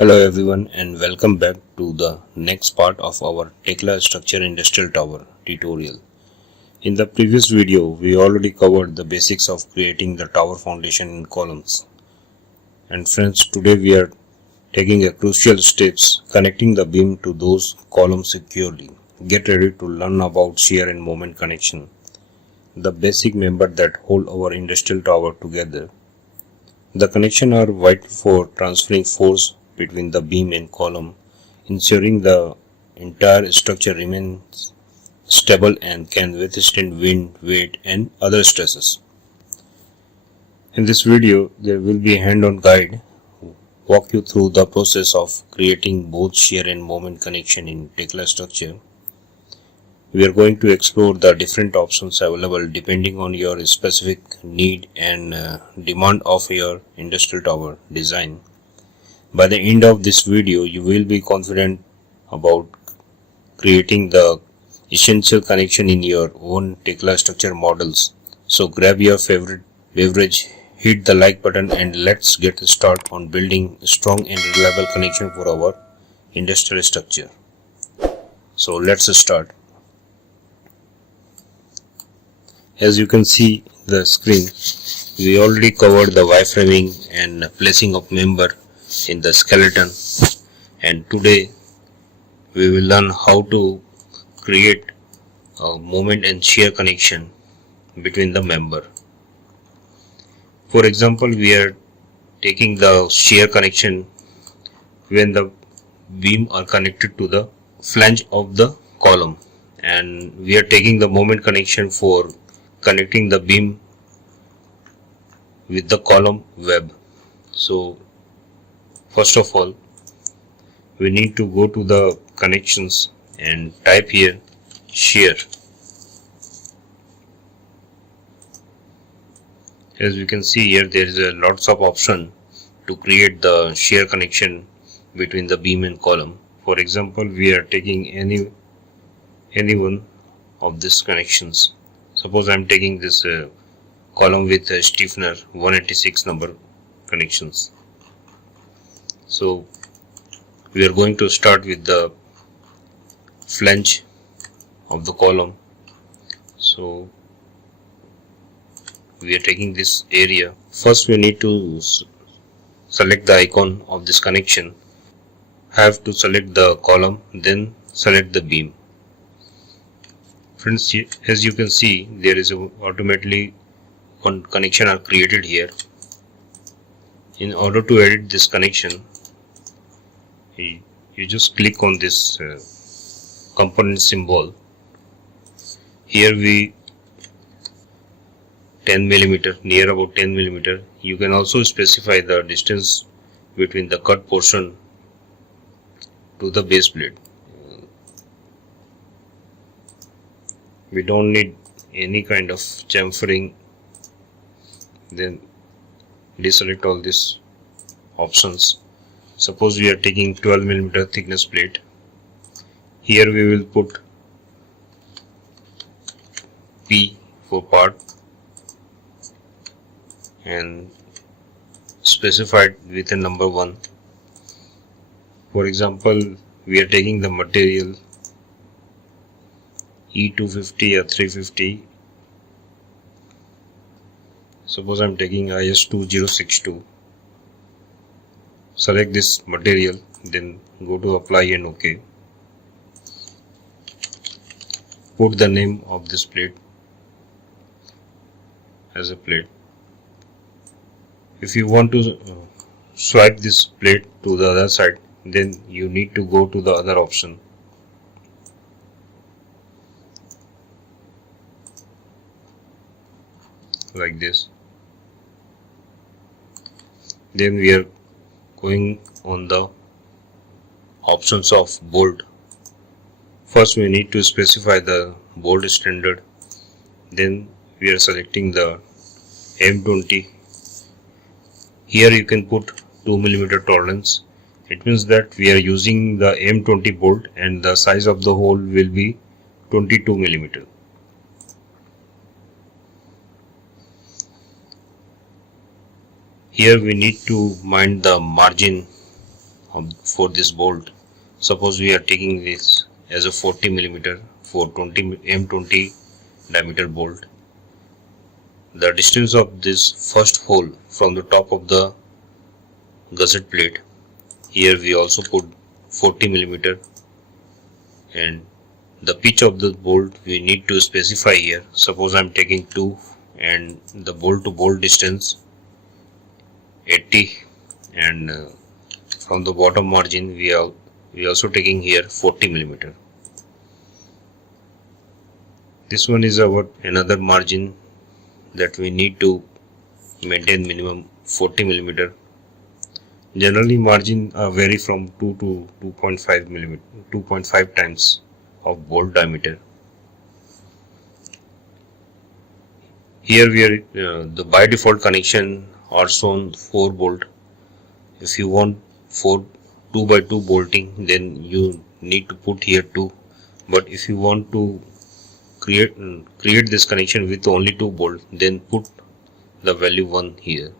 Hello everyone and welcome back to the next part of our Tekla Structure Industrial Tower tutorial. In the previous video, we already covered the basics of creating the tower foundation in columns. And friends, today we are taking a crucial steps connecting the beam to those columns securely. Get ready to learn about shear and moment connection, the basic member that hold our industrial tower together. The connections are vital for transferring force between the beam and column, ensuring the entire structure remains stable and can withstand wind, weight, and other stresses. In this video, there will be a hand-on guide walk you through the process of creating both shear and moment connection in Tekla structure. We are going to explore the different options available depending on your specific need and demand of your industrial tower design. By the end of this video, you will be confident about creating the essential connection in your own Tekla structure models. So grab your favorite beverage, hit the like button, and let's get started on building a strong and reliable connection for our industrial structure. So let's start. As you can see the screen, we already covered the wireframing and placing of member in the skeleton, and today we will learn how to create a moment and shear connection between the member. For example, we are taking the shear connection when the beam are connected to the flange of the column, and we are taking the moment connection for connecting the beam with the column web. So first of all, we need to go to the connections and type here shear. As we can see here, there is a lots of option to create the shear connection between the beam and column. For example, we are taking any one of these connections. Suppose I am taking this column with a stiffener 186 number connections. So we are going to start with the flange of the column. So we are taking this area. First we need to select the icon of this connection. Have to select the column, then select the beam. Friends, as you can see, there is automatically one connection are created here. In order to edit this connection, you just click on this component symbol. Here we 10 millimeter, near about 10 millimeter. You can also specify the distance between the cut portion to the base plate. We don't need any kind of chamfering. Then deselect all these options. Suppose we are taking 12 millimeter thickness plate. Here we will put P for part and specify it with a number 1. For example, we are taking the material E250 or 350. Suppose I am taking IS2062. Select this material, then go to apply and OK. Put the name of this plate as a plate. If you want to swipe this plate to the other side, then you need to go to the other option. Like this. Then we are going on the options of bolt. First we need to specify the bolt standard. Then we are selecting the M20. Here you can put 2 mm tolerance. It means that we are using the M20 bolt and the size of the hole will be 22 mm. Here we need to mind the margin for this bolt. Suppose we are taking this as a 40 millimeter for 20 M20 diameter bolt. The distance of this first hole from the top of the gusset plate, here we also put 40 millimeter, and the pitch of the bolt we need to specify here. Suppose I am taking 2 and the bolt to bolt distance 80, and from the bottom margin we also taking here 40 millimeter. This one is our another margin that we need to maintain minimum 40 millimeter. Generally margin vary from 2 to 2.5 millimeter, 2.5 times of bolt diameter. Here we are the by default connection are shown 4 bolt. If you want 2 by 2 bolting, then you need to put here 2. But if you want to create this connection with only 2 bolt, then put the value 1 here.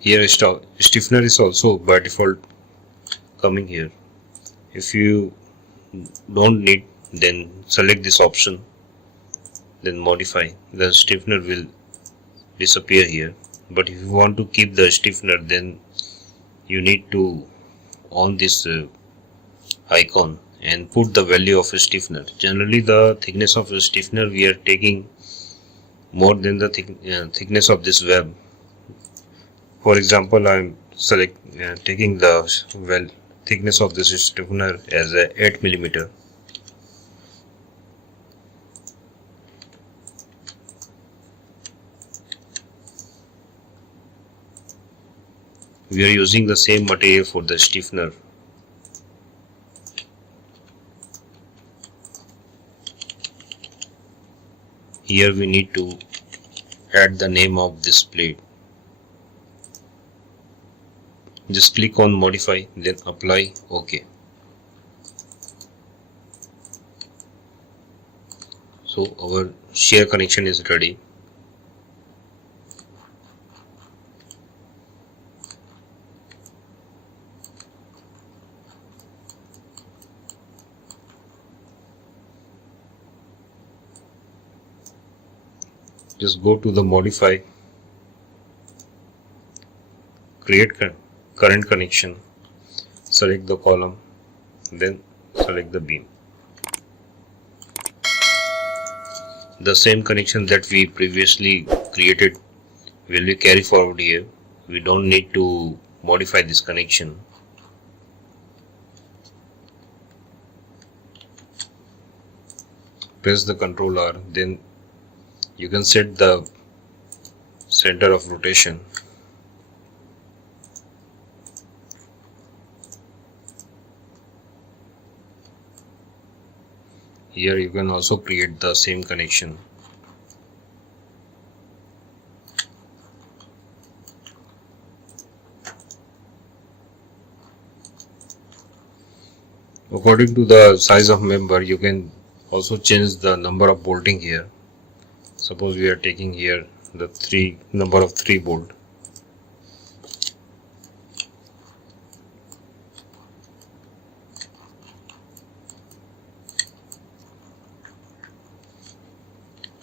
Here stiffener is also by default coming here. If you don't need, then select this option, then modify. The stiffener will disappear here. But if you want to keep the stiffener, then you need to on this icon and put the value of a stiffener. Generally the thickness of a stiffener we are taking more than the thickness of this web. For example, I am taking the thickness of this stiffener as a 8 millimeter. We are using the same material for the stiffener. Here we need to add the name of this plate. Just click on modify, then apply, OK. So our shear connection is ready. Just go to the modify, create current connection, select the column, then select the beam. The same connection that we previously created will be carried forward here. We don't need to modify this connection. Press the Ctrl R, then you can set the center of rotation. Here you can also create the same connection. According to the size of member, you can also change the number of bolting here. Suppose we are taking here the number of 3 bolt.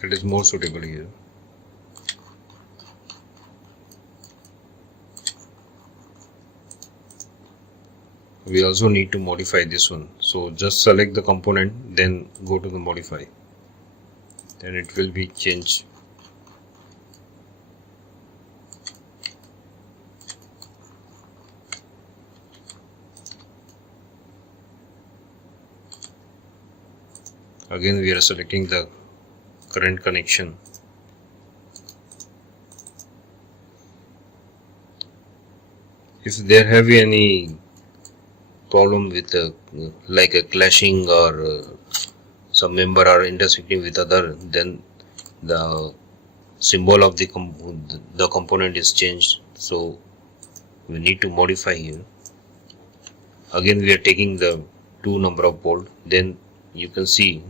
It is more suitable here. We also need to modify this one. So just select the component, then go to the modify. Then it will be changed. Again we are selecting the current connection. If there have any problem with like a clashing or some member are intersecting with other, then the symbol of the component is changed, so we need to modify here. Again we are taking the 2 number of bolt, then you can see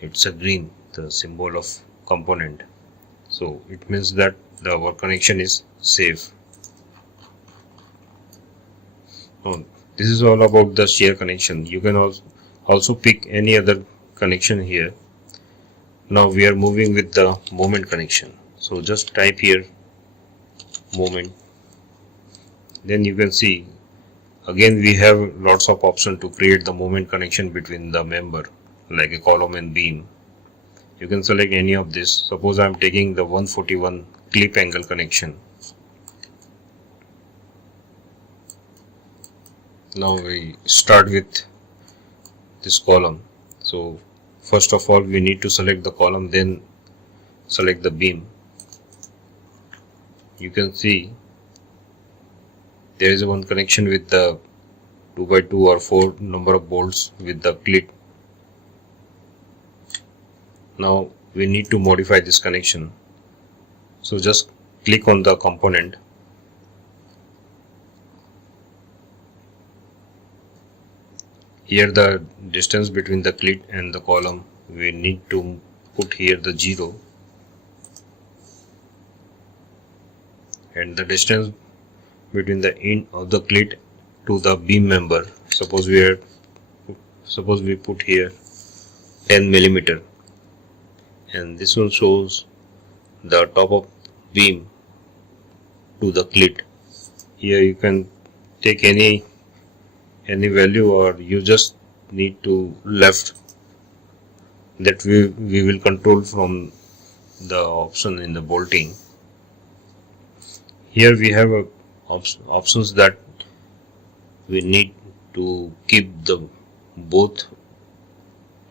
it's a green, the symbol of component, so it means that our connection is safe. Oh, this is all about the shear connection. You can also pick any other connection here. Now we are moving with the moment connection. So just type here moment. Then you can see again we have lots of options to create the moment connection between the member, like a column and beam. You can select any of this. Suppose I am taking the 141 clip angle connection. Now we start with this column. So first of all we need to select the column, then select the beam. You can see there is one connection with the 2x2 or 4 number of bolts with the clip. Now we need to modify this connection. So just click on the component. Here the distance between the clit and the column, we need to put here the 0, and the distance between the end of the clit to the beam member, suppose we put here 10 millimeter, and this one shows the top of beam to the clit. Here you can take any value, or you just need to left. That we will control from the option in the bolting. Here we have options that we need to keep the both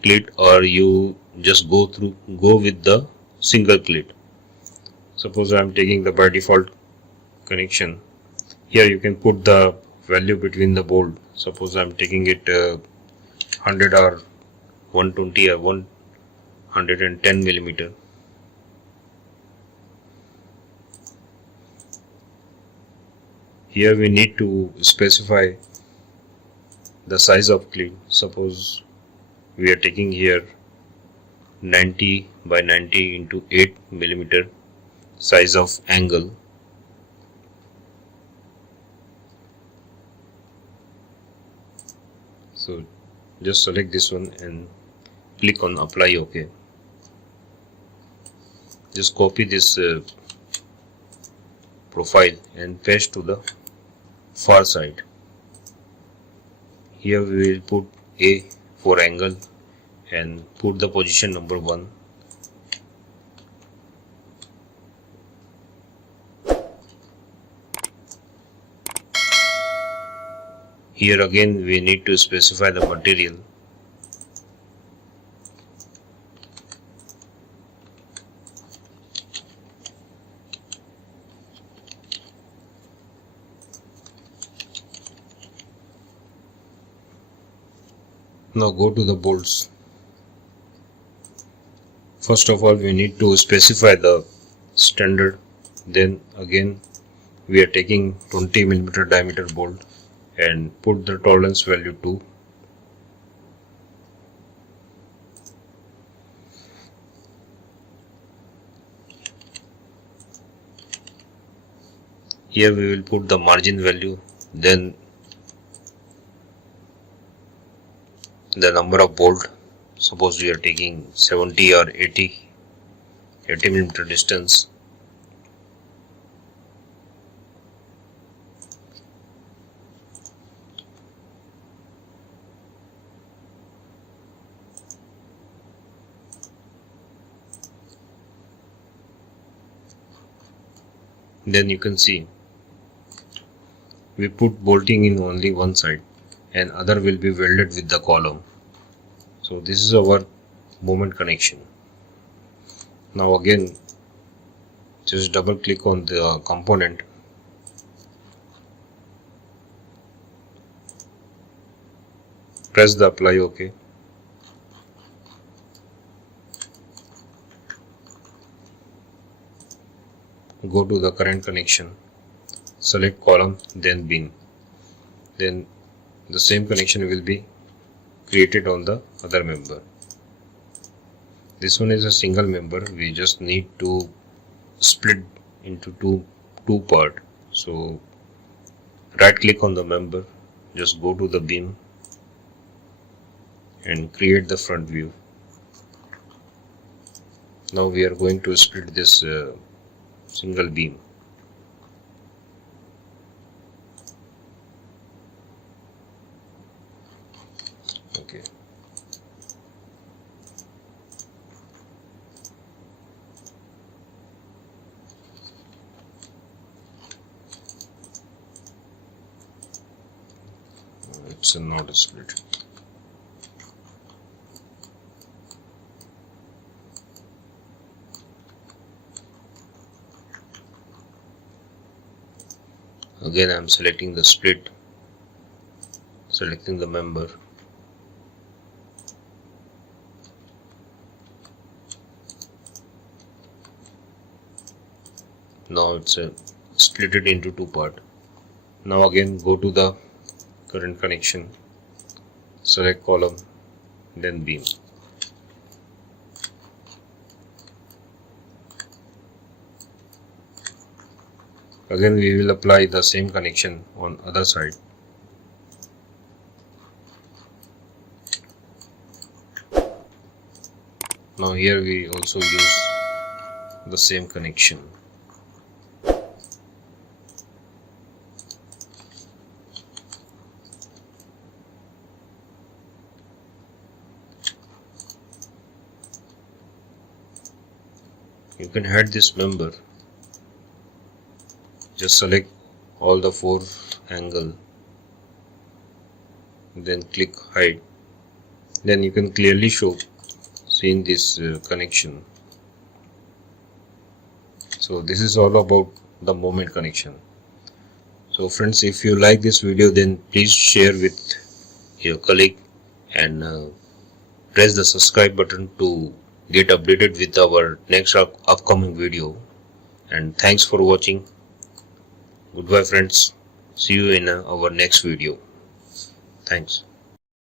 clit, or you just go with the single clit. Suppose I am taking the by default connection. Here you can put the value between the bolt. Suppose I am taking it 100 or 120 or 110 millimeter. Here we need to specify the size of clit. Suppose we are taking here 90 by 90 into 8 millimeter size of angle. So just select this one and click on apply OK. Just copy this profile and paste to the far side. Here we will put A for angle and put the position number 1. Here again we need to specify the material. Now go to the bolts. First of all we need to specify the standard. Then again we are taking 20 millimeter diameter bolt and put the tolerance value 2. Here we will put the margin value, then the number of bolt. Suppose we are taking 70 or 80 millimeter distance. Then you can see we put bolting in only one side and other will be welded with the column. So this is our moment connection. Now again just double click on the component, press the apply OK. Go to the current connection, select column, then beam. Then the same connection will be created on the other member. This one is a single member. We just need to split into two part. So right click on the member, just go to the beam and create the front view. Now we are going to split this single beam. Okay. It's not a split. Again I am selecting the split, selecting the member. Now it's split it into two parts. Now again go to the current connection, select column, then beam. Again we will apply the same connection on other side. Now here we also use the same connection. You can hide this member. Just select all the four angle, then click hide. Then you can clearly see this connection. So this is all about the moment connection. So friends, if you like this video, then please share with your colleague and press the subscribe button to get updated with our next upcoming video. And thanks for watching. Goodbye friends. See you in our next video. Thanks.